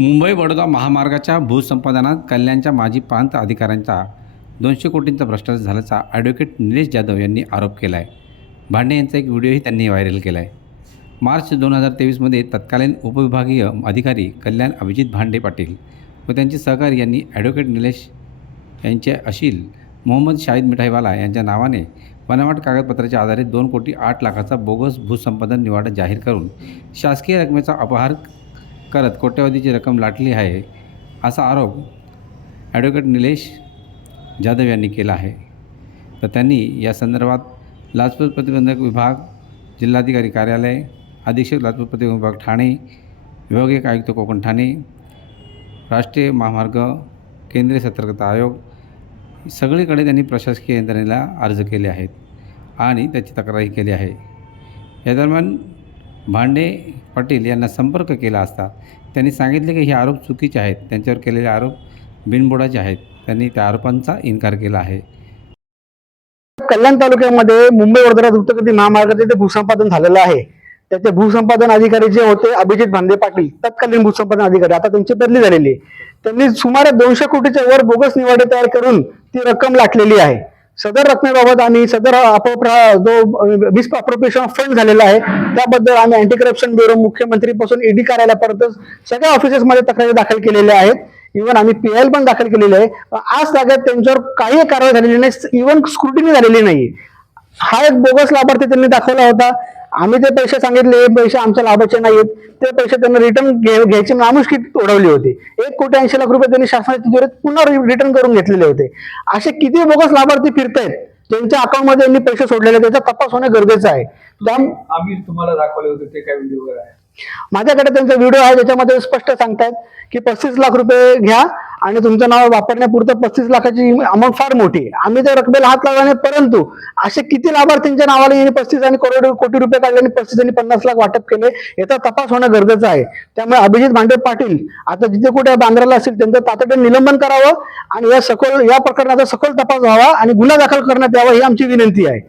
मुंबई वडगाव महामार्गाच्या भूसंपादनात कल्याणच्या माजी प्रांत अधिकाऱ्यांचा दोनशे कोटींचा भ्रष्टाचार झाल्याचा ॲडव्होकेट निलेश जाधव यांनी आरोप केला आहे भांडे यांचा एक व्हिडिओही त्यांनी व्हायरल केला आहे मार्च दोन हजार तेवीसमध्ये तत्कालीन उपविभागीय अधिकारी कल्याण अभिजित भांडे पाटील व त्यांचे सहकारी यांनी ॲडव्होकेट निलेश यांचे अशील मोहम्मद शाहिद मिठाईवाला यांच्या नावाने बनावट कागदपत्राच्या आधारे दोन कोटी आठ लाखाचा बोगस भूसंपादन निवाडा जाहीर करून शासकीय रकमेचा अपहार करत कोट्यवधीची रक्कम लाटली आहे असा आरोप ॲडव्होकेट निलेश जाधव यांनी केला आहे. तर त्यांनी या संदर्भात लाचलुचपत प्रतिबंधक विभाग जिल्हाधिकारी कार्यालय अधीक्षक लाचलुचपत प्रतिबंधक विभाग ठाणे विभागीय आयुक्त कोकण ठाणे राष्ट्रीय महामार्ग केंद्रीय सतर्कता आयोग सगळीकडे त्यांनी प्रशासकीय यंत्रणेला अर्ज केले आहेत आणि त्याची तक्रारही केली आहे. या दरम्यान भांडे पाटील यांना संपर्क केला असता त्यांनी सांगितले की हे आरोप चुकीचे आहेत. त्यांच्यावर केलेले आरोप बिनबुडाचे आहेत. त्यांनी त्या आरोपांचा इन्कार केला आहे. कल्याण तालुक्यामध्ये मुंबई वडोदरा द्रुतगती महामार्गाचे ते भूसंपादन झालेलं आहे. त्याचे भूसंपादन अधिकारी जे होते अभिजित भांडे पाटील तत्कालीन भूसंपादन अधिकारी आता त्यांची बदली झालेली आहे. त्यांनी सुमारे दोनशे कोटीच्या वर बोगस निवाडे तयार करून ती रक्कम लाटलेली आहे. सदर रकमेबाबत आणि सदर अपप्रा जो मिस अप्रोप्रिएशन फंड झालेला आहे त्याबद्दल आम्ही अँटी करप्शन ब्युरो मुख्यमंत्रीपासून ईडी कार्यालयापर्यंत सगळ्या ऑफिसेसमध्ये तक्रारी दाखल केलेल्या आहेत. इव्हन आम्ही पीएल पण दाखल केलेले आहे. आज जागेत त्यांच्यावर काही कारवाई झालेली नाही. इव्हन स्क्रुटिनी झालेली नाही हा एक बोगस लाभार्थी त्यांनी दाखवला होता. आम्ही ते पैसे सांगितले हे पैसे आमच्या लाभाचे नाहीत ते पैसे त्यांना रिटर्न घ्यायची नामुष्की उडवली होती. एक कोटी ऐंशी लाख रुपये त्यांनी शासनाच्या तिजोरीत पुन्हा रिटर्न करून घेतलेले होते. असे किती बोगस लाभार्थी फिरतायत? त्यांच्या अकाउंटमध्ये यांनी पैसे सोडलेले त्याचा तपास होणं गरजेचं आहे. आम्ही तुम्हाला दाखवले होते ते काय व्हिडिओ आहे. माझ्याकडे त्यांचा व्हिडिओ आहे ज्याच्यामध्ये स्पष्ट सांगतायत की पस्तीस लाख रुपये घ्या आणि तुमचं नाव वापरण्यापुरतं पस्तीस लाखाची अमाऊंट फार मोठी आहे. आम्ही त्या रकमेला हात लावला नाही परंतु असे किती लाभार्थींच्या नावाला यांनी पस्तीस आणि करोड कोटी रुपये काढले आणि पस्तीस आणि पन्नास लाख वाटप केले याचा तपास होणं गरजेचं आहे. त्यामुळे अभिजित भांडे पाटील आता जिथे कुठे बांद्राला असेल त्यांचं तातडीने निलंबन करावं आणि या सखोल या प्रकरणाचा सखोल तपास व्हावा आणि गुन्हा दाखल करण्यात यावा ही आमची विनंती आहे.